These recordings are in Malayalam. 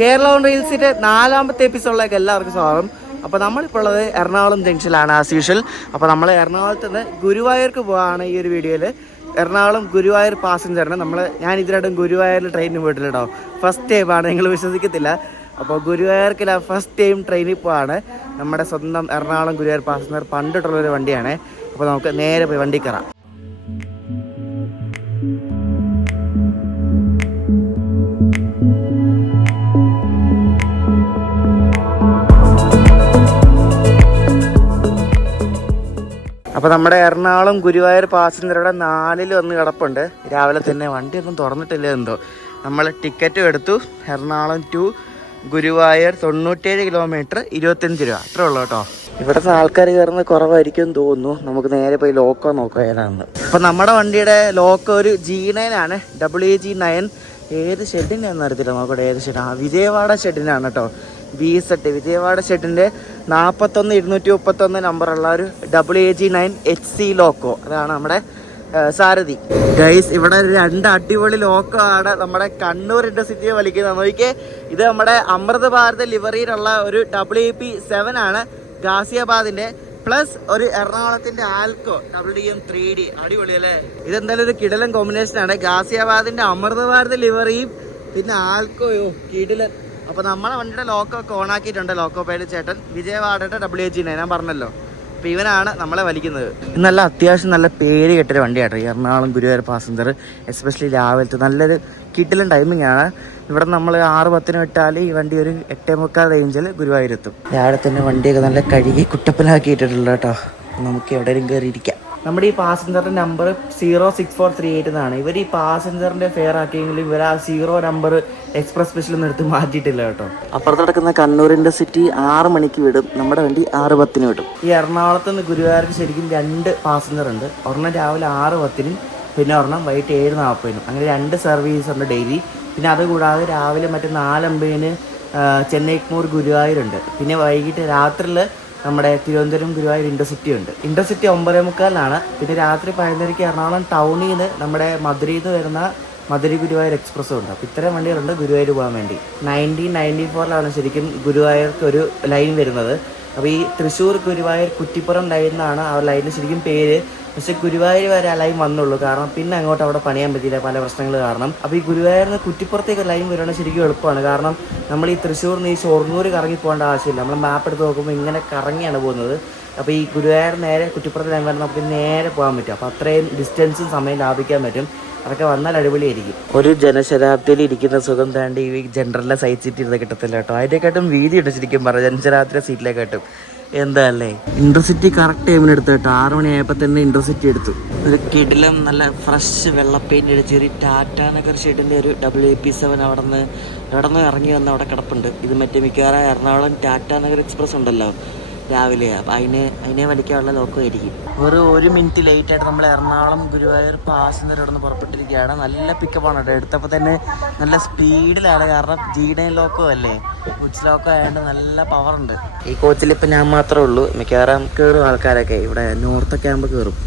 കേരള ഓൺ റീൽസിൻ്റെ 4ാമത്തെ എപ്പിസോഡിലേക്ക് എല്ലാവർക്കും സ്വാഗതം. അപ്പോൾ നമ്മളിപ്പോൾ ഉള്ളത് എറണാകുളം ജംഗ്ഷനിലാണ് ആസ് യൂഷ്വൽ. അപ്പോൾ നമ്മൾ എറണാകുളത്ത് നിന്ന് ഗുരുവായൂർക്ക് പോകാണ് ഈ ഒരു വീഡിയോയിൽ. എറണാകുളം ഗുരുവായൂർ പാസഞ്ചറിന് ഞാൻ ഇതിനായിട്ടും ഗുരുവായൂരിൽ ട്രെയിനിന് പോയിട്ടില്ല കേട്ടോ. ഫസ്റ്റ് ടൈമാണ്, നിങ്ങൾ വിശ്വസിക്കത്തില്ല. അപ്പോൾ ഗുരുവായൂർക്കില്ല ഫസ്റ്റ് ടൈം ട്രെയിനിൽ പോവാണ്. നമ്മുടെ സ്വന്തം എറണാകുളം ഗുരുവായൂർ പാസഞ്ചർ പണ്ടിട്ടുള്ളൊരു വണ്ടിയാണ്. അപ്പോൾ നമുക്ക് നേരെ പോയി വണ്ടി കയറാം. അപ്പോൾ നമ്മുടെ എറണാകുളം ഗുരുവായൂർ പാസഞ്ചറുടെ 4-ൽ വന്ന് കിടപ്പുണ്ട്. രാവിലെ തന്നെ വണ്ടിയൊന്നും തുറന്നിട്ടില്ല എന്തോ. നമ്മൾ ടിക്കറ്റും എടുത്തു. എറണാകുളം ടു ഗുരുവായൂർ 97 കിലോമീറ്റർ 25 രൂപ, അത്രേ ഉള്ളൂ കേട്ടോ. ഇവിടുത്തെ ആൾക്കാർ കയറുന്നത് കുറവായിരിക്കും തോന്നുന്നു. നമുക്ക് നേരെ പോയി ലോക്കോ നോക്കാം ഏതാണെന്ന്. അപ്പോൾ നമ്മുടെ വണ്ടിയുടെ ലോക്കോ ഒരു G9 ആണ്, WG9. ഏത് ഷെഡിനാണെന്ന് അറിയത്തില്ല, നോക്കട്ടെ ഏത് ഷെഡാണ്. വിജയവാഡ ഷെഡിനാണ് കേട്ടോ. B-Z വിജയവാഡ ഷെഡിൻ്റെ 41-231 നമ്പറുള്ള ഒരു WG9 HC ലോക്കോ. അതാണ് നമ്മുടെ സാരഥി. ഗൈസ്, ഇവിടെ 2 അടിപൊളി ലോക്കോ ആണ് നമ്മുടെ കണ്ണൂർ ഇൻ്റർസിറ്റിയെ വലിക്കുന്നത്. നോക്കിയേ, ഇത് നമ്മുടെ അമൃത് ഭാരത് ലിവറിയിലുള്ള ഒരു WP7 ആണ് ഗാസിയാബാദിൻ്റെ, പ്ലസ് ഒരു എറണാകുളത്തിന്റെ ആൽക്കോ WDM 3D. അടിപൊളി അല്ലേ? ഇതെന്തായാലും ഒരു കിടിലൻ കോമ്പിനേഷനാണ്. ഗാസിയാബാദിന്റെ അമൃത് ഭാരത് ലിവറിയും പിന്നെ ആൽക്കോയോ കിടിലൻ. അപ്പോൾ നമ്മുടെ വണ്ടിയുടെ ലോക്കോ ഒക്കെ ഓണാക്കിയിട്ടുണ്ട് ലോക്കോ പൈലറ്റ് ചേട്ടൻ. വിജയവാഡയുടെ WG9 ഞാൻ പറഞ്ഞല്ലോ. അപ്പോൾ ഇവനാണ് നമ്മളെ വലിക്കുന്നത്. നല്ല അത്യാവശ്യം നല്ല പേര് കെട്ടൊരു വണ്ടിയാട്ടോ ഈ എറണാകുളം ഗുരുവായൂർ പാസഞ്ചർ. എസ്പെഷ്യലി രാവിലത്തെ നല്ലൊരു കിടിലൻ ടൈമിംഗ് ആണ്. ഇവിടെ നമ്മൾ 6:10 വിട്ടാൽ ഈ വണ്ടി ഒരു 8:45 റേഞ്ചിൽ ഗുരുവായൂരെത്തും. രാവിലെ തന്നെ വണ്ടിയൊക്കെ നല്ല കഴുകി കുട്ടപ്പനാക്കിയിട്ടിട്ടുള്ള കേട്ടോ. നമുക്ക് എവിടെയെങ്കിലും കയറിയിരിക്കാം. നമ്മുടെ ഈ പാസഞ്ചറിൻ്റെ നമ്പർ 06438 എന്നാണ്. ഇവർ ഈ പാസഞ്ചറിൻ്റെ ഫെയർ ആക്കിയെങ്കിലും ഇവർ ആ 0 നമ്പർ എക്സ്പ്രസ് സ്പെഷ്യലൊന്നും എടുത്ത് മാറ്റിയിട്ടില്ല കേട്ടോ. അപ്പുറത്ത് കിടക്കുന്ന കണ്ണൂർ ഇൻ്റർസിറ്റി 6 മണിക്ക് വിടും, നമ്മുടെ വണ്ടി 6:10 വിടും. ഈ എറണാകുളത്ത് നിന്ന് ഗുരുവായൂർക്ക് ശരിക്കും 2 പാസഞ്ചർ ഉണ്ട്. ഒരെണ്ണം രാവിലെ 6:10 പിന്നെ ഒരെണ്ണം വൈകിട്ട് 7:40. അങ്ങനെ 2 സർവീസ് ഉണ്ട് ഡെയിലി. പിന്നെ അതുകൂടാതെ രാവിലെ മറ്റേ 4:50 ചെന്നൈ ഗുരുവായൂരുണ്ട്. പിന്നെ വൈകിട്ട് രാത്രിയിൽ നമ്മുടെ തിരുവനന്തപുരം ഗുരുവായൂർ ഇൻ്റർസിറ്റി ഉണ്ട്. ഇൻ്റർസിറ്റി 9:45 പിന്നെ രാത്രി 11:00 എറണാകുളം ടൗണിൽ നിന്ന് നമ്മുടെ മധുരയിൽ നിന്ന് വരുന്ന മധുര ഗുരുവായൂർ എക്സ്പ്രസ്സും ഉണ്ട്. അപ്പോൾ ഇത്രയും വണ്ടികളുണ്ട് ഗുരുവായൂർ പോകാൻ വേണ്ടി. 1994 ശരിക്കും ഗുരുവായൂർക്ക് ഒരു ലൈൻ വരുന്നത്. അപ്പോൾ ഈ തൃശ്ശൂർ ഗുരുവായൂർ കുറ്റിപ്പുറം ലൈൻ എന്നാണ് ആ ലൈനിന് ശരിക്കും പേര്. പക്ഷേ ഗുരുവായൂർ വരെ ആ ലൈൻ വന്നുള്ളൂ, കാരണം പിന്നെ അങ്ങോട്ട് അവിടെ പണിയാൻ പറ്റിയില്ല പല പ്രശ്നങ്ങൾ കാരണം. അപ്പോൾ ഈ ഗുരുവായൂരിന് കുറ്റിപ്പുറത്തേക്ക് ലൈൻ വരുവാണെങ്കിൽ ശരിക്കും എളുപ്പമാണ്. കാരണം നമ്മൾ ഈ തൃശ്ശൂരിൽ നിന്ന് ഈ ഷൊർണൂർ കറങ്ങി പോകേണ്ട ആവശ്യമില്ല. നമ്മൾ മാപ്പ് എടുത്ത് നോക്കുമ്പോൾ ഇങ്ങനെ കറങ്ങിയാണ് പോകുന്നത്. അപ്പോൾ ഈ ഗുരുവായൂർ നേരെ കുറ്റിപ്പുറത്ത് ലൈൻ വരുന്ന നമുക്ക് നേരെ പോകാൻ പറ്റും. അപ്പോൾ അത്രയും ഡിസ്റ്റൻസും സമയം ലാഭിക്കാൻ പറ്റും. അതൊക്കെ വന്നാൽ അടിപൊളിയായിരിക്കും. ഒരു ജനശതാബ്ദിയിൽ ഇരിക്കുന്ന സുഖം താണ്ടി ഈ ജനറലിലെ സൈറ്റ് സീറ്റ് ഇരുന്ന് കിട്ടത്തില്ല കേട്ടോ. അതിൻ്റെക്കാട്ടും വീതി ഉണ്ട് ശരിക്കും പറഞ്ഞാൽ ജനശതാബ്ദിയിലെ സീറ്റിലേക്കാട്ടും. എന്താ അല്ലേ? ഇൻ്റർസിറ്റി കറക്റ്റ് ടൈമിന് എടുത്തു കേട്ടോ. 6 മണിയായപ്പോൾ തന്നെ ഇൻ്റർസിറ്റി എടുത്തു. ഒരു കിടിലം നല്ല ഫ്രഷ് വെള്ള പെയിൻ്റ് അടിച്ച് ഒരു ടാറ്റാ നഗർ ഷെഡിൻ്റെ ഒരു WP7 അവിടെ നിന്ന് ഇറങ്ങി വന്ന് അവിടെ കിടപ്പുണ്ട്. ഇത് മറ്റേ മിക്കവാറും എറണാകുളം ടാറ്റാ നഗർ എക്സ്പ്രസ് ഉണ്ടല്ലോ രാവിലെ, അപ്പം അതിനെ വലിക്കാനുള്ള ലോക്കോ ആയിരിക്കും. ഒരു 1 മിനിറ്റ് ലേറ്റായിട്ട് നമ്മൾ എറണാകുളം ഗുരുവായൂർ പാസഞ്ചർ ഇവിടെ നിന്ന് പുറപ്പെട്ടിരിക്കുകയാണ്. നല്ല പിക്കപ്പാണ് കേട്ടോ. എടുത്തപ്പോൾ തന്നെ നല്ല സ്പീഡിലാണ്, കാരണം G9 ലോക്കോ അല്ലേ, ഗുഡ്സ് ലോക്കോ ആയതുകൊണ്ട് നല്ല പവറുണ്ട്. ഈ കോച്ചിൽ ഇപ്പം ഞാൻ മാത്രമേ ഉള്ളൂ. മിക്കവാറും കയറും ആൾക്കാരൊക്കെ ഇവിടെ നോർത്തൊക്കെ ആകുമ്പോൾ കയറും.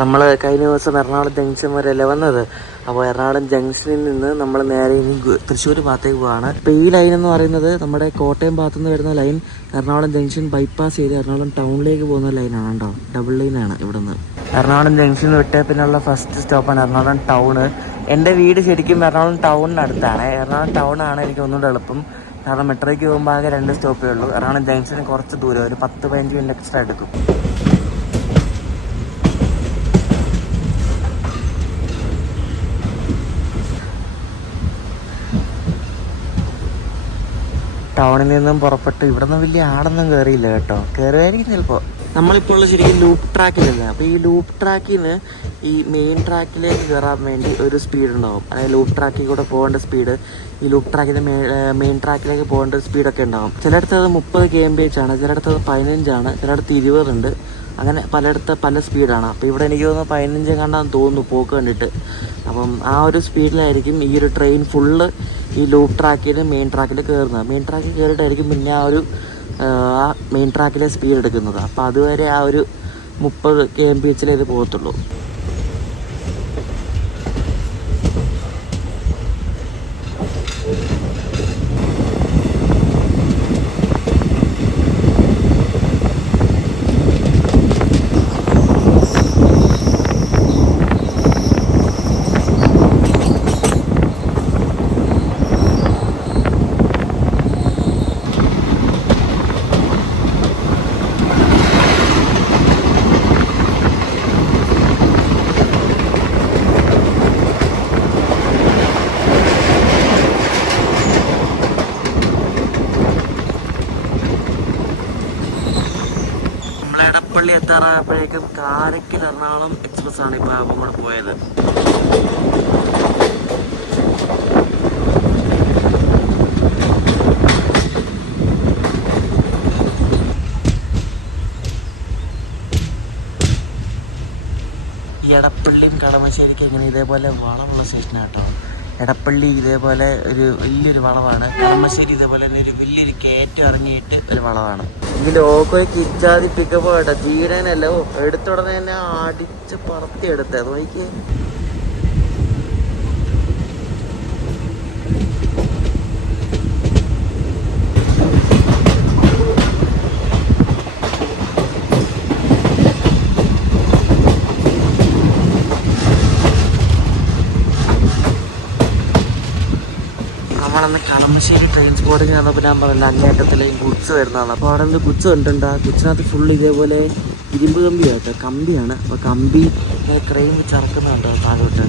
നമ്മൾ കഴിഞ്ഞ ദിവസം എറണാകുളം ജംഗ്ഷൻ വരെയല്ലേ വന്നത്. അപ്പോൾ എറണാകുളം ജംഗ്ഷനിൽ നിന്ന് നമ്മൾ നേരെ ഇനി തൃശ്ശൂർ ഭാഗത്തേക്ക് പോവാണ്. ഇപ്പോൾ ഈ ലൈൻ എന്ന് പറയുന്നത് നമ്മുടെ കോട്ടയം ഭാഗത്തുനിന്ന് വരുന്ന ലൈൻ എറണാകുളം ജംഗ്ഷൻ ബൈപ്പാസ് ചെയ്ത് എറണാകുളം ടൗണിലേക്ക് പോകുന്ന ലൈനാണ് കേട്ടോ. ഡബിൾ ലൈനാണ് ഇവിടുന്ന്. എറണാകുളം ജംഗ്ഷൻ വിട്ടേ പിന്നെയുള്ള ഫസ്റ്റ് സ്റ്റോപ്പാണ് എറണാകുളം ടൗണ്. എൻ്റെ വീട് ശരിക്കും എറണാകുളം ടൗണിനടുത്താണ്. എറണാകുളം ടൗണാണ് എനിക്ക് ഒന്നുകൂടെ എളുപ്പം, കാരണം മെട്രോയ്ക്ക് പോകുമ്പോൾ ആകെ 2 സ്റ്റോപ്പേ ഉള്ളൂ. എറണാകുളം ജംഗ്ഷന് കുറച്ച് ദൂരം, ഒരു 10-15 മിനിറ്റ് എക്സ്ട്രാ എടുക്കും. ടൗണിൽ നിന്നും പുറപ്പെട്ട് ഇവിടെ നിന്ന് വലിയ ആടൊന്നും കയറിയില്ല കേട്ടോ. കയറുമായിരിക്കും ചിലപ്പോൾ. നമ്മളിപ്പോൾ ഉള്ള ശരിക്കും ലൂപ്പ് ട്രാക്കിലല്ല. അപ്പോൾ ഈ ലൂപ്പ് ട്രാക്കിൽ നിന്ന് ഈ മെയിൻ ട്രാക്കിലേക്ക് കയറാൻ വേണ്ടി ഒരു സ്പീഡ് ഉണ്ടാവും. അതായത് ലൂപ്പ് ട്രാക്കിൽ കൂടെ പോകേണ്ട സ്പീഡ് ഈ ലൂപ്പ് ട്രാക്കിൻ്റെ മെയിൻ ട്രാക്കിലേക്ക് പോകേണ്ട സ്പീഡൊക്കെ ഉണ്ടാവും. ചിലയിടത്ത് അത് 30 kmph ആണ്, ചിലയിടത്ത് അത് 15 ആണ്, ചിലയിടത്ത് 20 ഉണ്ട്. അങ്ങനെ പലയിടത്ത് പല സ്പീഡാണ്. അപ്പോൾ ഇവിടെ എനിക്ക് തോന്നുന്നു 15 കണ്ടാന്ന് തോന്നുന്നു പോക്ക് കണ്ടിട്ട്. അപ്പം ആ ഒരു സ്പീഡിലായിരിക്കും ഈ ഒരു ട്രെയിൻ ഫുള്ള് ഈ ലൂപ്പ് ട്രാക്കിൽ മെയിൻ ട്രാക്കിൽ കയറുന്നത്. മെയിൻ ട്രാക്കിൽ കയറിയിട്ടായിരിക്കും പിന്നെ ആ ഒരു മെയിൻ ട്രാക്കിലെ സ്പീഡ് എടുക്കുന്നത്. അപ്പോൾ അതുവരെ ആ ഒരു 30 kmph ഇത് പോകത്തുള്ളൂ. എടപ്പള്ളി എത്താറായപ്പോഴേക്കും കാരയ്ക്കൽ എറണാകുളം എക്സ്പ്രസ് ആണ് ഇപ്പോൾ അപ്പം കൂടെ പോയത്. ഈ എടപ്പള്ളിയും കളമശ്ശേരിക്കും ഇങ്ങനെ ഇതേപോലെ വളമുള്ള സ്റ്റേഷനാണ് കേട്ടോ. എടപ്പള്ളി ഇതേപോലെ ഒരു വലിയൊരു വളവാണ്, കളമശ്ശേരി ഇതേപോലെ തന്നെ ഒരു വലിയൊരു കയറ്റം ഇറങ്ങിയിട്ട് ഒരു വളവാണ്. ഈ ലോക്കോയ്ക്ക് ഇജാതി പിക്കപ്പ് കേട്ടോ. ജീവനല്ലോ എടുത്തുടനെ തന്നെ അടിച്ച് പറത്തി എടുത്തത് നോക്കി. നമ്മളന്ന് കളമശ്ശേരി ട്രെയിൻ സ്പോട്ടിങ് വന്നപ്പോൾ ഞാൻ പറഞ്ഞില്ല അങ്ങേറ്റത്തിലേക്ക് ഗുഡ്സ് വരുന്നതാണ്. അപ്പോൾ അവിടെ നിന്ന് ഗുഡ്സ് കണ്ടിട്ടുണ്ട്. ആ ഗുഡ്സിനകത്ത് ഫുള്ള് ഇതേപോലെ ഇരുമ്പ് കമ്പിയാട്ടോ, കമ്പിയാണ്. അപ്പോൾ കമ്പി ക്രെയിൻ വെച്ച് ഇറക്കുന്ന കേട്ടോ താഴോട്ട്.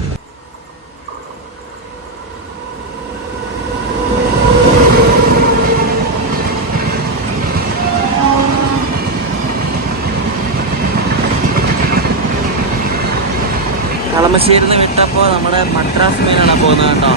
കളമശ്ശേരിയിൽ നിന്ന് വിട്ടപ്പോൾ നമ്മുടെ മദ്രാസ് മെയിലാണ് പോകുന്നത് കേട്ടോ.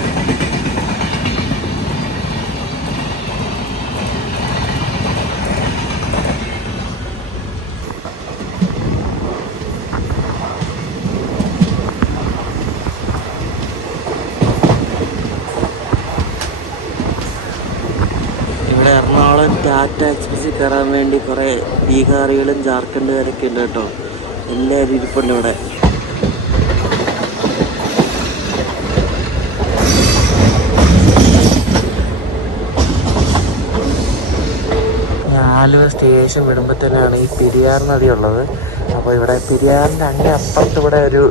എറണാകുളം ടാറ്റ എക്സ്പ്രസ്സിൽ കയറാൻ വേണ്ടി കുറേ ബീഹാറികളും ജാർഖണ്ഡുകാരൊക്കെ ഉണ്ട് കേട്ടോ. എല്ലാവരും ഇരിപ്പുണ്ട് ഇവിടെ. ആലുവ സ്റ്റേഷൻ വിടുമ്പോൾ തന്നെയാണ് ഈ പെരിയാർ നദി ഉള്ളത്. അപ്പോൾ ഇവിടെ പെരിയാറിൻ്റെ അങ്ങേ അപ്പുറത്ത് ഇവിടെ ഒരു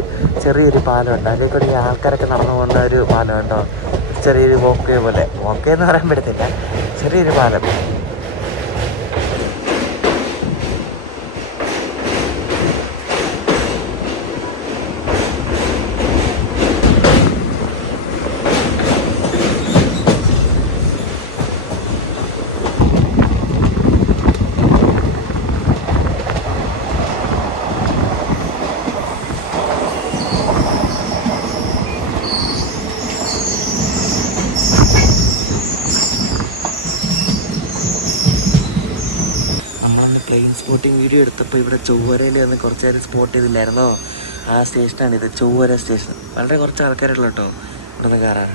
ചെറിയൊരു പാലമുണ്ട്. അതിൽ കൂടി ആൾക്കാരൊക്കെ നടന്നു പോകുന്ന ഒരു പാലം കേട്ടോ. ചെറിയൊരു വോക്കേ പോലെ, വോക്കേ എന്ന് പറയാൻ പറ്റത്തില്ല, ചെറിയൊരു പാലം. ട്രെയിൻ സ്പോട്ടിങ് വീഡിയോ എടുത്തപ്പോൾ ഇവിടെ ചൊവ്വരയിൽ വന്ന് കുറച്ച് നേരം സ്പോട്ട് ചെയ്തില്ലായിരുന്നോ? ആ സ്റ്റേഷനാണിത്, ചൊവ്വര സ്റ്റേഷൻ. വളരെ കുറച്ച് ആൾക്കാരുള്ളൂ കേട്ടോ ഇവിടെ നിന്ന് കയറാൻ.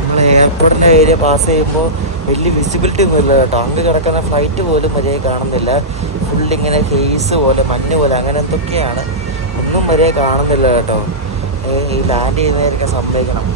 നമ്മൾ എയർപോർട്ടിൻ്റെ ഏരിയ പാസ് ചെയ്യുമ്പോൾ വലിയ വിസിബിലിറ്റി ഒന്നും ഇല്ല കേട്ടോ. അങ്ങ് കിടക്കുന്ന ഫ്ലൈറ്റ് പോലും മര്യാദ കാണുന്നില്ല. ഫുള്ളിങ്ങനെ ഹെയ്സ് പോലെ മഞ്ഞ് പോലെ അങ്ങനെ എന്തൊക്കെയാണ്, ഒന്നും മര്യാദ കാണുന്നില്ല കേട്ടോ. ഈ ലാൻഡ് ചെയ്യുന്നതായിരിക്കും സമ്മതിക്കണം.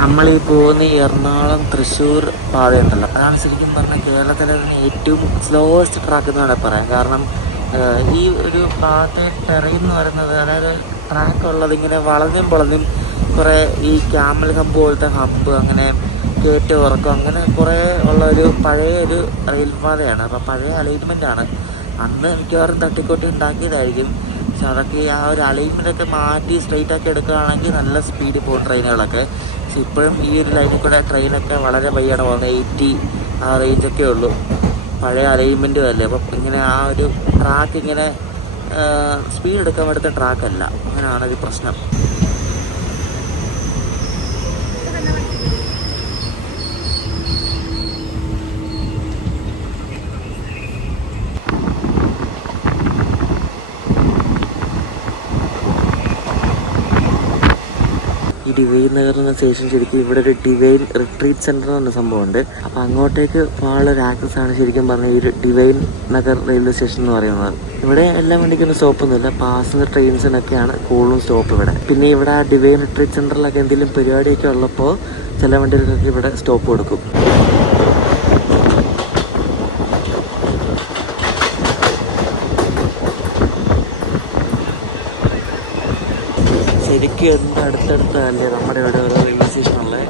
നമ്മളീ പോകുന്ന ഈ എറണാകുളം തൃശ്ശൂർ പാതയുണ്ടല്ലോ, അതാണ് ശരിക്കും പറഞ്ഞാൽ കേരളത്തിലെ തന്നെ ഏറ്റവും സ്ലോവസ്റ്റ് ട്രാക്ക് എന്ന് വേണമെങ്കിൽ പറയാം. കാരണം ഈ ഒരു പാതത്തെ ടെറൈൻ എന്ന് പറയുന്നത്, അതായത് ട്രാക്ക് ഉള്ളത് ഇങ്ങനെ വളഞ്ഞും പൊളഞ്ഞും കുറേ ഈ ക്യാമൽ ഹമ്പ് പോലത്തെ ഹമ്പ്, അങ്ങനെ കയറ്റം ഉറക്കം, അങ്ങനെ കുറേ ഉള്ള ഒരു പഴയ ഒരു റെയിൽ പാതയാണ്. അപ്പോൾ പഴയ അലൈൻമെൻറ്റാണ്. അന്ന് മിക്കവാറും തട്ടിക്കൊട്ടി ഉണ്ടാക്കിയതായിരിക്കും. പക്ഷെ അതൊക്കെ ആ ഒരു അലൈൻമെൻറ്റൊക്കെ മാറ്റി സ്ട്രെയിറ്റ് ആക്കി എടുക്കുകയാണെങ്കിൽ നല്ല സ്പീഡിൽ പോകും ട്രെയിനുകളൊക്കെ. പക്ഷെ ഇപ്പോഴും ഈ ഒരു ലൈനിൽ കൂടെ ട്രെയിനൊക്കെ വളരെ പയ്യാണ് പോകുന്നത്. 80 ആ റേഞ്ചൊക്കെ ഉള്ളൂ. പഴയ അലൈൻമെൻറ്റും അല്ലേ, അപ്പം ഇങ്ങനെ ആ ഒരു ട്രാക്ക് ഇങ്ങനെ സ്പീഡ് എടുക്കാൻ പറ്റുന്ന ട്രാക്കല്ല. അങ്ങനെയാണ് ഒരു പ്രശ്നം. ഈ ഡിവൈൻ നഗർ എന്ന സ്റ്റേഷൻ ശരിക്കും ഇവിടെ ഒരു ഡിവൈൻ റിട്രീറ്റ് സെൻറ്റർ എന്ന സംഭവമുണ്ട്. അപ്പോൾ അങ്ങോട്ടേക്ക് പോകാനുള്ള ഒരു ആക്സസ് ആണ് ശരിക്കും പറഞ്ഞാൽ ഈ ഒരു ഡിവൈൻ നഗർ റെയിൽവേ സ്റ്റേഷൻ എന്ന് പറയുന്നത്. ഇവിടെ എല്ലാ വണ്ടിക്കൊന്നും സ്റ്റോപ്പൊന്നുമില്ല, പാസഞ്ചർ ട്രെയിൻസിനൊക്കെയാണ് കൂടുതലും സ്റ്റോപ്പ് ഇവിടെ. പിന്നെ ഇവിടെ ആ ഡിവൈൻ റിട്രീറ്റ് സെൻറ്ററിലൊക്കെ എന്തെങ്കിലും പരിപാടിയൊക്കെ ഉള്ളപ്പോൾ ചില വണ്ടികൾക്കൊക്കെ ഇവിടെ സ്റ്റോപ്പ് കൊടുക്കും. ശരിക്കും എൻ്റെ അടുത്തടുത്തല്ലേ നമ്മുടെ ഇവിടെ ഓരോ റെയിൽവേ സ്റ്റേഷനുള്ളത്.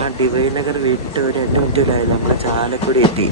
ആ ഡിവൈൻ നഗർ വിട്ട് ഒരു 8 മിനിറ്റിലായി നമ്മൾ ചാലക്കുടി എത്തി.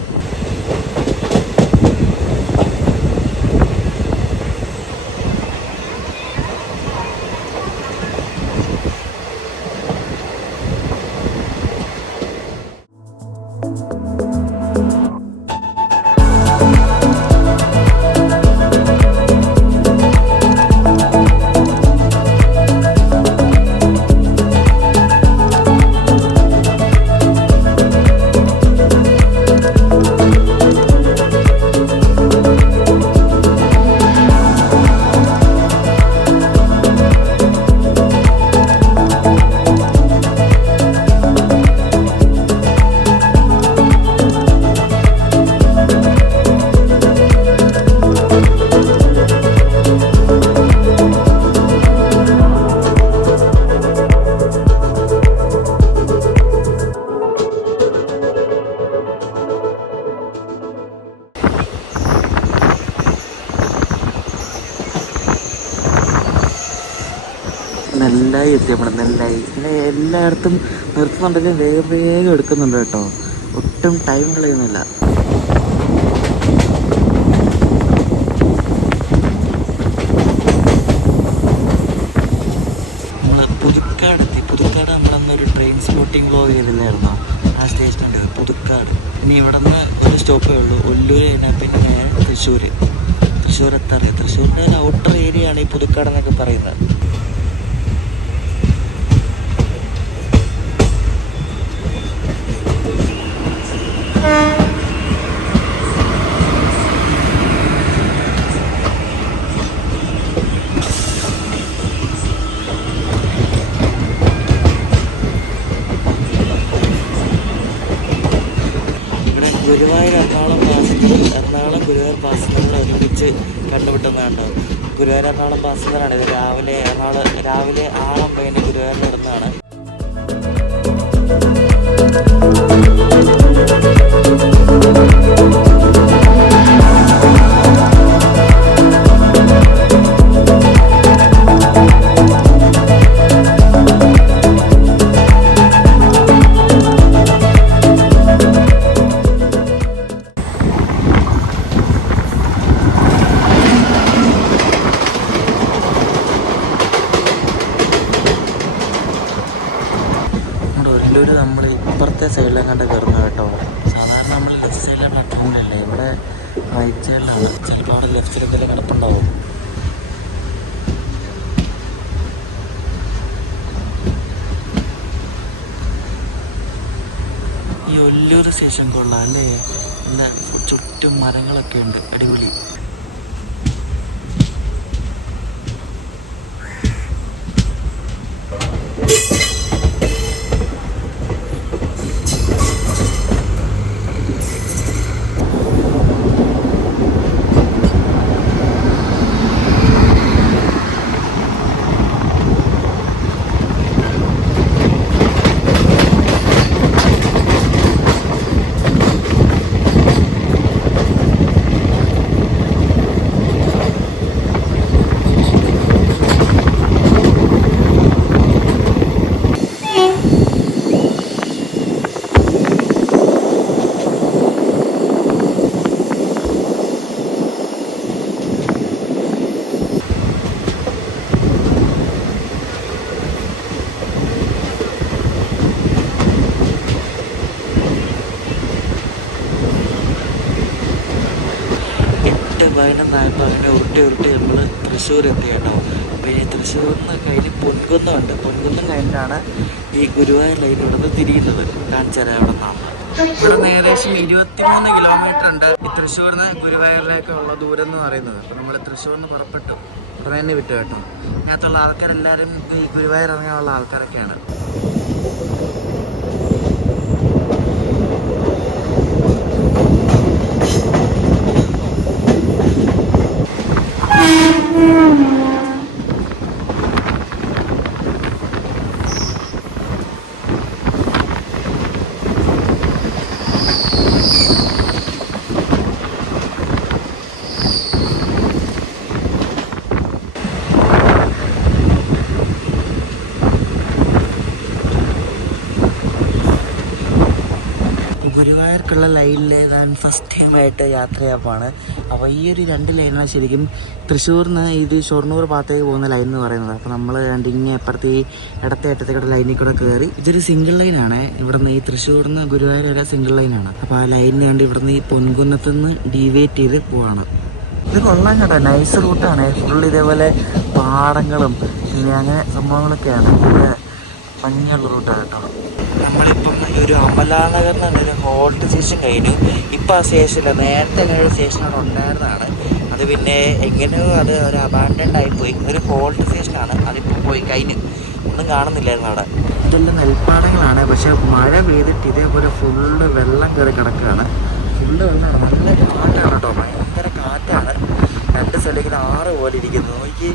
നെല്ലായി എത്തി നമ്മൾ. നെല്ലായി പിന്നെ എല്ലായിടത്തും നിർത്തുന്നുണ്ടെങ്കിലും വേഗം വേഗം എടുക്കുന്നുണ്ട് കേട്ടോ, ഒട്ടും ടൈം കളയുന്നില്ല. നമ്മൾ പുതുക്കാട് എത്തി. പുതുക്കാട് നമ്മളന്നൊരു ട്രെയിൻ സ്പോട്ടിംഗ് വ്ലോഗ് ചെയ്തില്ലായിരുന്നോ, ആ സ്റ്റേഷനുണ്ട് പുതുക്കാട്. ഇനി ഇവിടെ നിന്ന് ഒരു സ്റ്റോപ്പേ ഉള്ളൂ, ഒല്ലൂർ കഴിഞ്ഞാൽ പിന്നെ തൃശ്ശൂർ. തൃശ്ശൂർ എത്താറില്ല. തൃശ്ശൂരിൻ്റെ ഒരു ഔട്ടർ ഏരിയ ആണ് ഈ പുതുക്കാട് എന്നൊക്കെ പറയുന്നത്. ഗുരുവായൂർ എറണാകുളം ഗുരുവായൂർ പാസഞ്ചറുകൾ ഒരുമിച്ച് കണ്ടുപിട്ടുന്നതാണ്ടോ. ഗുരുവായൂർ എറണാകുളം പാസഞ്ചറാണ് ഇത്. രാവിലെ 6:50 ഗുരുവായൂരിൽ നടന്നതാണ്. നമ്മൾ ഇപ്പുറത്തെ സൈഡിലും കണ്ട് കയറുന്നത് കേട്ടോ. സാധാരണ നമ്മൾ ലെഫ്റ്റ് സൈഡിലെ പ്ലാറ്റ്ഫോമിലല്ലേ, ഇവിടെ റൈറ്റ് സൈഡിലാണ്. ചിലപ്പോൾ അവിടെ ലെഫ്റ്റ് സൈഡിൽ കിടപ്പുണ്ടാവും. ഈ ഒല്ലൂർ സ്റ്റേഷൻ കൊള്ളാം അല്ലേ, നല്ല ചുറ്റും മരങ്ങളൊക്കെ ഉണ്ട്, അടിപൊളി. 11 അങ്ങനെ ഉരുട്ടി നമ്മൾ തൃശ്ശൂർ എത്തി കേട്ടോ. അപ്പോൾ ഈ തൃശ്ശൂരിൽ നിന്ന് കഴിഞ്ഞ് പൊൻകുന്നമുണ്ട്. പൊൻകുന്നം കഴിഞ്ഞിട്ടാണ് ഈ ഗുരുവായൂർ ലൈൻ ഇവിടെ നിന്ന് തിരിയുന്നത്. കാണിച്ചാൽ അവിടെ നിന്നാണ്. ഇവിടെ നിന്ന് ഏകദേശം 23 കിലോമീറ്റർ ഉണ്ട് ഈ തൃശ്ശൂരിൽ നിന്ന് ഗുരുവായൂരിലേക്കുള്ള ദൂരം എന്ന് പറയുന്നത്. അപ്പോൾ നമ്മൾ തൃശ്ശൂരിൽ നിന്ന് പുറപ്പെട്ടു, ഉടനെ തന്നെ വിട്ടു കേട്ടോ. ഇതിനകത്തുള്ള ആൾക്കാരെല്ലാവരും ഈ ഗുരുവായൂർ ഇറങ്ങാനുള്ള ആൾക്കാരൊക്കെയാണ്. ഗുരുവായൂർക്കുള്ള ലൈനിൽ ഞാൻ ഫസ്റ്റ് ടൈമായിട്ട് യാത്ര ചെയ്യാൻ പോവാണ്. അപ്പോൾ ഈ ഒരു 2 ലൈനാണ് ശരിക്കും തൃശ്ശൂരിൽ നിന്ന് ഇത് ഷൊർണൂർ ഭാഗത്തേക്ക് പോകുന്ന ലൈൻ എന്ന് പറയുന്നത്. അപ്പോൾ നമ്മൾ ഇങ്ങനെ അപ്പുറത്ത് ഈ ഇടത്തെ അറ്റത്തേക്കൂടെ ലൈനിൽ കൂടെ കയറി. ഇതൊരു സിംഗിൾ ലൈനാണ്. ഇവിടെ നിന്ന് ഈ തൃശ്ശൂരിൽ നിന്ന് ഗുരുവായൂർ വരെ സിംഗിൾ ലൈനാണ്. അപ്പോൾ ആ ലൈനിന് വേണ്ടി ഇവിടെ നിന്ന് ഈ പൊൻകുന്നത്ത് നിന്ന് ഡീവിയേറ്റ് ചെയ്ത് പോവാണ്. ഇത് കൊള്ളാൻ കേട്ടോ, നൈസ് റൂട്ടാണ്. ഫുൾ ഇതേപോലെ പാടങ്ങളും പിന്നെ അങ്ങനെ സംഭവങ്ങളൊക്കെയാണ്. ഇവിടെ ഭംഗിയുള്ള റൂട്ടാണ് കേട്ടോ. നമ്മളിപ്പം ഒരു അമലാനഗർ എന്ന് പറഞ്ഞൊരു ഹോൾട്ട് സ്റ്റേഷൻ കഴിഞ്ഞു. ഇപ്പം ആ സ്റ്റേഷനില്ല, നേരത്തെ അങ്ങനെ ഒരു സ്റ്റേഷൻ അവിടെ ഉണ്ടായിരുന്നതാണ്. അത് പിന്നെ എങ്ങനെയോ അത് ഒരു അബാൻഡൻഡ് ആയിപ്പോയി. ഒരു ഹോൾട്ട് സ്റ്റേഷനാണ്, അതിപ്പോൾ പോയി കഴിഞ്ഞു, ഒന്നും കാണുന്നില്ലായിരുന്നു അവിടെ. ഇതെല്ലാം നെൽപ്പാടങ്ങളാണ്. പക്ഷെ മഴ പെയ്തിട്ട് ഇതേപോലെ ഫുള്ള് വെള്ളം കയറി കിടക്കുകയാണ്. ഫുള്ള് വെള്ളമാണ്, നല്ല കാറ്റാണ് കേട്ടോ, ഭയങ്കര കാറ്റാണ്. 2 സ്ഥലത്തേക്ക് 6 പോലെ ഇരിക്കുന്നു നോക്കി.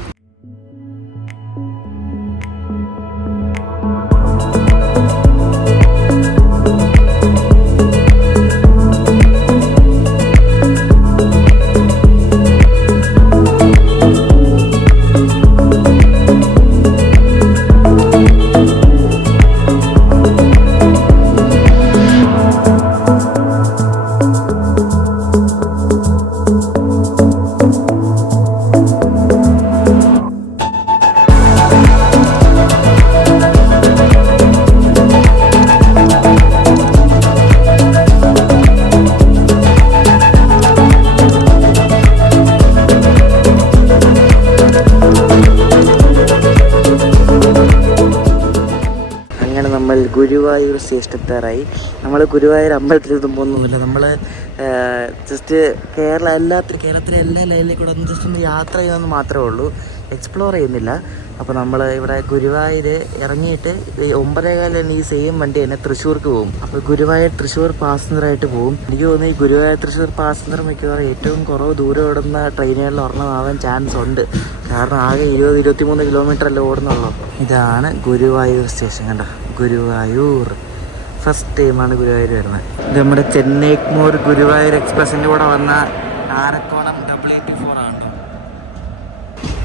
ഗുരുവായൂർ സ്റ്റേഷൻ എത്താറായി. നമ്മൾ ഗുരുവായൂർ അമ്പലത്തിലൊന്നും പോകുന്നൊന്നുമില്ല. നമ്മൾ ജസ്റ്റ് കേരളത്തിലെ എല്ലാ ലൈനിലും കൂടെ ഒന്ന് ജസ്റ്റ് ഒന്ന് യാത്ര ചെയ്യുമെന്ന് മാത്രമേ ഉള്ളൂ, എക്സ്പ്ലോർ ചെയ്യുന്നില്ല. അപ്പോൾ നമ്മൾ ഇവിടെ ഗുരുവായൂർ ഇറങ്ങിയിട്ട് 9:15 ഈ സെയിം വണ്ടി തന്നെ തൃശ്ശൂർക്ക് പോകും. അപ്പോൾ ഗുരുവായൂർ തൃശ്ശൂർ പാസഞ്ചറായിട്ട് പോകും. എനിക്ക് തോന്നുന്നു ഈ ഗുരുവായൂർ തൃശ്ശൂർ പാസഞ്ചർ മിക്കവാറും ഏറ്റവും കുറവ് ദൂരം ഓടുന്ന ട്രെയിനുകളിൽ ഒരെണ്ണമാവാൻ ചാൻസ് ഉണ്ട്. കാരണം ആകെ 20-23 കിലോമീറ്റർ അല്ലേ ഓടുന്നുള്ളൂ. ഇതാണ് ഗുരുവായൂർ സ്റ്റേഷൻ കണ്ടോ, ഗുരുവായൂർ. ഫസ്റ്റ് ടൈമാണ് ഗുരുവായൂർ വരുന്നത്. ഇത് നമ്മുടെ ചെന്നൈ-എഗ്മോർ ഗുരുവായൂർ എക്സ്പ്രസിൻ്റെ കൂടെ വന്ന ആരക്കോണം 884 ആണ്.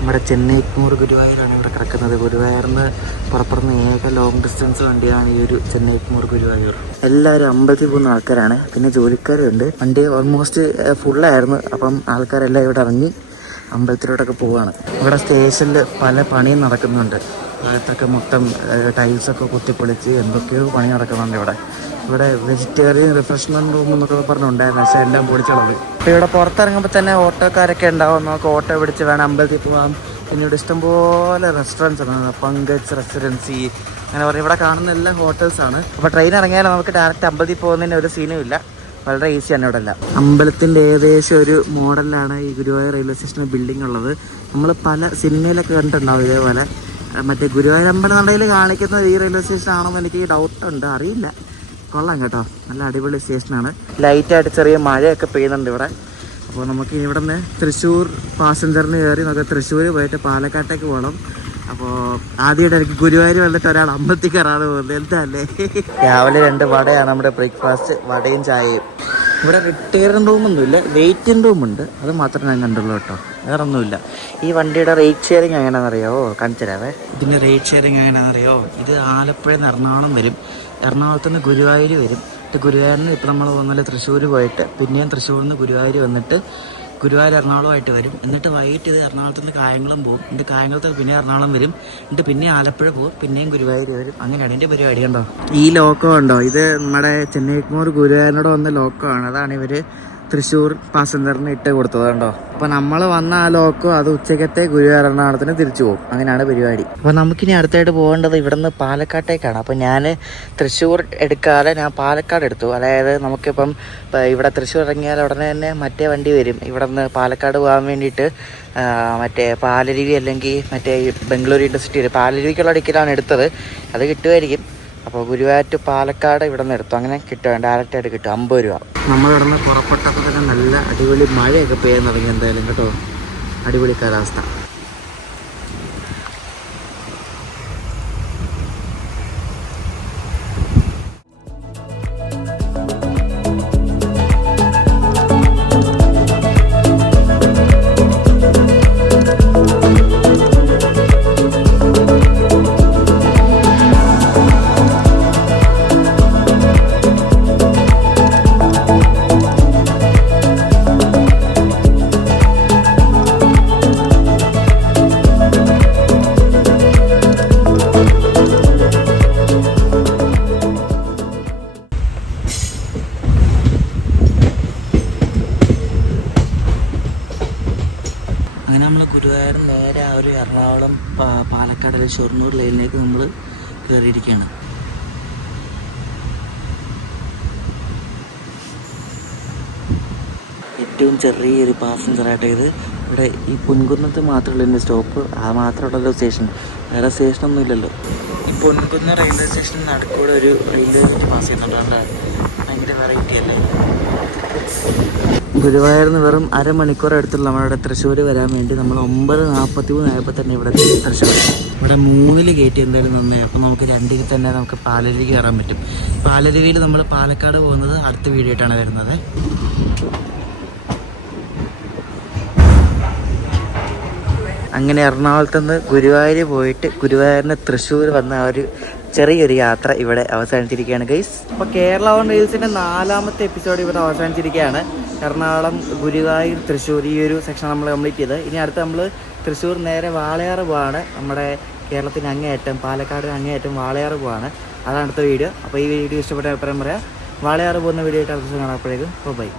നമ്മുടെ ചെന്നൈ-എഗ്മോർ ഗുരുവായൂരാണ് ഇവിടെ കിടക്കുന്നത്. ഗുരുവായൂരിന്ന് പുറപ്പെടുന്ന ഏക ലോങ് ഡിസ്റ്റൻസ് വണ്ടിയാണ് ഈ ഒരു ചെന്നൈ-എഗ്മോർ ഗുരുവായൂർ. എല്ലാവരും അമ്പലത്തിൽ പോകുന്ന ആൾക്കാരാണ്, പിന്നെ ജോലിക്കാരുണ്ട്. വണ്ടി ഓൾമോസ്റ്റ് ഫുള്ളായിരുന്നു. അപ്പം ആൾക്കാരെല്ലാം ഇവിടെ ഇറങ്ങി അമ്പലത്തിലോട്ടൊക്കെ പോവുകയാണ്. ഇവിടെ സ്റ്റേഷനിൽ പല പണിയും നടക്കുന്നുണ്ട്. ഭാഗത്തൊക്കെ മൊത്തം ടൈൽസൊക്കെ കുത്തിപ്പൊളിച്ച് എന്തൊക്കെയോ പണി നടക്കുന്നുണ്ട് ഇവിടെ. ഇവിടെ വെജിറ്റേറിയൻ റിഫ്രഷ്മെൻറ്റ് റൂം എന്നൊക്കെ പറഞ്ഞുണ്ടായിരുന്നു, പക്ഷേ എല്ലാം പൊളിച്ചുള്ളത്. അപ്പോൾ ഇവിടെ പുറത്തിറങ്ങുമ്പോൾ തന്നെ ഓട്ടോക്കാരൊക്കെ ഉണ്ടാവും. നമുക്ക് ഓട്ടോ പിടിച്ച് വേണം അമ്പലത്തിൽ പോകാം. പിന്നെ ഇവിടെ ഇഷ്ടംപോലെ റെസ്റ്റോറൻറ്റ്സ് ആണ്, പങ്കജ് റെസിഡൻസി അങ്ങനെ പറയും. ഇവിടെ കാണുന്ന എല്ലാം ഹോട്ടൽസാണ്. അപ്പോൾ ട്രെയിൻ ഇറങ്ങിയാലും നമുക്ക് ഡയറക്റ്റ് അമ്പലത്തിൽ പോകുന്നതിന് ഒരു സീനും ഇല്ല, വളരെ ഈസിയാണ് ഇവിടെ എല്ലാം. അമ്പലത്തിൻ്റെ ഏകദേശം ഒരു മോഡലിലാണ് ഈ ഗുരുവായൂർ റെയിൽവേ സ്റ്റേഷൻ ബിൽഡിംഗ് ഉള്ളത്. നമ്മൾ പല സിനിമയിലൊക്കെ കണ്ടിട്ടുണ്ടാവും ഇതേപോലെ. മറ്റേ ഗുരുവായൂർ അമ്പലം നടയിൽ കാണിക്കുന്ന ഈ റെയിൽവേ സ്റ്റേഷൻ ആണെന്ന് എനിക്ക് ഡൗട്ടുണ്ട്, അറിയില്ല. കൊള്ളാം കേട്ടോ, നല്ല അടിപൊളി സ്റ്റേഷനാണ്. ലൈറ്റായിട്ട് ചെറിയ മഴയൊക്കെ പെയ്യുന്നുണ്ട് ഇവിടെ. അപ്പോൾ നമുക്ക് ഇവിടെ നിന്ന് തൃശ്ശൂർ പാസഞ്ചറിന് കയറി നമുക്ക് തൃശ്ശൂർ പോയിട്ട് പാലക്കാട്ടേക്ക് പോകണം. അപ്പോൾ ആദ്യമായിട്ട് എനിക്ക് ഗുരുവായൂർ വന്നിട്ട് ഒരാൾ അമ്പലത്തിൽ കയറാതെ പോകുന്നത് എന്താ അല്ലേ. രാവിലെ 2 വടയാണ് നമ്മുടെ ബ്രേക്ക്ഫാസ്റ്റ്, വടയും ചായയും. ഇവിടെ റിട്ടയറിംഗ് റൂമൊന്നുമില്ല, വെയിറ്റിംഗ് റൂമുണ്ട്, അത് മാത്രമേ ഞാൻ കണ്ടുള്ളൂ കേട്ടോ, വേറെ ഒന്നുമില്ല. ഈ വണ്ടിയുടെ റേറ്റ് ഷെയറിങ് എങ്ങനെയാണെന്നറിയാമോ? കാണിച്ചു തരാവേ. ഇതിൻ്റെ റേറ്റ് ഷെയറിങ് എങ്ങനെയാണെന്നറിയോ? ഇത് ആലപ്പുഴയിൽ നിന്ന് എറണാകുളം വരും, എറണാകുളത്ത് നിന്ന് ഗുരുവായൂർ വരും. ഗുരുവായൂരിന് ഇപ്പോൾ നമ്മൾ വന്നാലും തൃശ്ശൂർ പോയിട്ട് പിന്നെയും തൃശ്ശൂരിൽ നിന്ന് ഗുരുവായൂർ വന്നിട്ട് ഗുരുവായൂർ എറണാകുളമായിട്ട് വരും. എന്നിട്ട് വൈകിട്ട് ഇത് എറണാകുളത്ത് നിന്ന് കായംകുളം പോകും, എന്നിട്ട് കായംകുളത്ത് പിന്നെ എറണാകുളം വരും, എന്നിട്ട് പിന്നെ ആലപ്പുഴ പോകും, പിന്നെയും ഗുരുവായൂർ വരും. അങ്ങനെയാണ് എൻ്റെ പരിപാടി. കണ്ടോ ഈ ലോക്കോ ഉണ്ടോ? ഇത് നമ്മുടെ ചെന്നൈ-എഗ്മോർ ഗുരുവായൂരിനോട് വന്ന ലോക്കോ ആണ്. അതാണ് ഇവർ തൃശ്ശൂർ പാസഞ്ചറിന് ഇട്ട് കൊടുത്തത് കണ്ടോ. അപ്പോൾ നമ്മൾ വന്ന ആ ലോക്കോ അത് ഉച്ചക്കത്തെ ഗുരുവായൂർ എറണാകുളത്തിന് തിരിച്ചു പോകും. അങ്ങനെയാണ് പരിപാടി. അപ്പോൾ നമുക്കിനി അടുത്തായിട്ട് പോകേണ്ടത് ഇവിടെ നിന്ന് പാലക്കാട്ടേക്കാണ്. അപ്പോൾ ഞാൻ തൃശ്ശൂർ എടുക്കാതെ ഞാൻ പാലക്കാട് എടുത്തു. അതായത് നമുക്കിപ്പം ഇവിടെ തൃശ്ശൂർ ഇറങ്ങിയാൽ ഉടനെ തന്നെ മറ്റേ വണ്ടി വരും ഇവിടെ നിന്ന് പാലക്കാട് പോകാൻ വേണ്ടിയിട്ട്. മറ്റേ പാലരുവി അല്ലെങ്കിൽ മറ്റേ ബംഗളൂരു ഇൻ്റർസിറ്റി പാലരുവിക്കുള്ള ടിക്കറ്റാണ് എടുത്തത്. അത് കിട്ടുമായിരിക്കും. അപ്പോൾ ഗുരുവായൂർ ടു പാലക്കാട് ഇവിടെ നിന്ന് എടുത്തു. അങ്ങനെ കിട്ടും, ഡയറക്റ്റായിട്ട് കിട്ടും. 50 രൂപ. നമ്മൾ ഇവിടെ നിന്ന് പുറപ്പെട്ടപ്പോൾ തന്നെ നല്ല അടിപൊളി മഴയൊക്കെ പെയ്യാൻ തുടങ്ങി എന്തായാലും കേട്ടോ. അടിപൊളി കാലാവസ്ഥ. അങ്ങനെ നമ്മൾ ഗുരുവായൂർ നേരെ ആ ഒരു എറണാകുളം പാലക്കാട് ഷൊർണൂർ ലൈനിലേക്ക് നമ്മൾ കയറിയിരിക്കുകയാണ്. ഏറ്റവും ചെറിയൊരു പാസഞ്ചറായിട്ട് ഇത് ഇവിടെ ഈ പൊൻകുന്നത്ത് മാത്രമല്ല എൻ്റെ സ്റ്റോപ്പ്. അത് മാത്രമുള്ളല്ലോ സ്റ്റേഷൻ, വേറെ സ്റ്റേഷനൊന്നും ഇല്ലല്ലോ. ഈ പൊൻകുന്ന് റെയിൽവേ സ്റ്റേഷന് നടുക്കൂടെ ഒരു റെയിൽവേ പാസ് ചെയ്യുന്നുണ്ട്. ഭയങ്കര വെറൈറ്റി അല്ലേ. ഗുരുവായൂരിന്ന് വെറും അരമണിക്കൂർ അടുത്തുള്ള നമ്മളുടെ തൃശ്ശൂർ വരാൻ വേണ്ടി നമ്മൾ 9:43 ആയപ്പോൾ തന്നെ ഇവിടെ തൃശ്ശൂർ. ഇവിടെ 3 ഗേറ്റ് എന്തായാലും നന്നായി. അപ്പോൾ നമുക്ക് 2 തന്നെ നമുക്ക് പാലരുവി കയറാൻ പറ്റും. പാലരുവിയിൽ നമ്മൾ പാലക്കാട് പോകുന്നത് അടുത്ത വീഡിയോ ആയിട്ടാണ് വരുന്നത്. അങ്ങനെ എറണാകുളത്ത് നിന്ന് ഗുരുവായൂർ പോയിട്ട് ഗുരുവായൂരിന് തൃശ്ശൂർ വന്ന ആ ഒരു ചെറിയൊരു യാത്ര ഇവിടെ അവസാനിച്ചിരിക്കുകയാണ് ഗൈസ്. അപ്പോൾ കേരള ഓൺ റീൽസിൻ്റെ 4ാമത്തെ എപ്പിസോഡ് ഇവിടെ അവസാനിച്ചിരിക്കുകയാണ്. എറണാകുളം, ഗുരുവായൂർ, തൃശ്ശൂർ ഈ ഒരു സെക്ഷൻ നമ്മൾ കംപ്ലീറ്റ് ചെയ്ത്. ഇനി അടുത്ത് നമ്മൾ തൃശ്ശൂർ നേരെ വാളയാർ പോവാണ്. നമ്മുടെ കേരളത്തിന് അങ്ങേയറ്റം, പാലക്കാട് അങ്ങേയറ്റം വാളയാർ പോവാണ്. അതാണ് അടുത്ത വീഡിയോ. അപ്പോൾ ഈ വീഡിയോ ഇഷ്ടപ്പെട്ട അഭിപ്രായം പറയാം. വാളയാർ പോകുന്ന വീഡിയോ ആയിട്ട് അടുത്ത ദിവസം കാണാം. അപ്പോഴേക്കും ബൈ.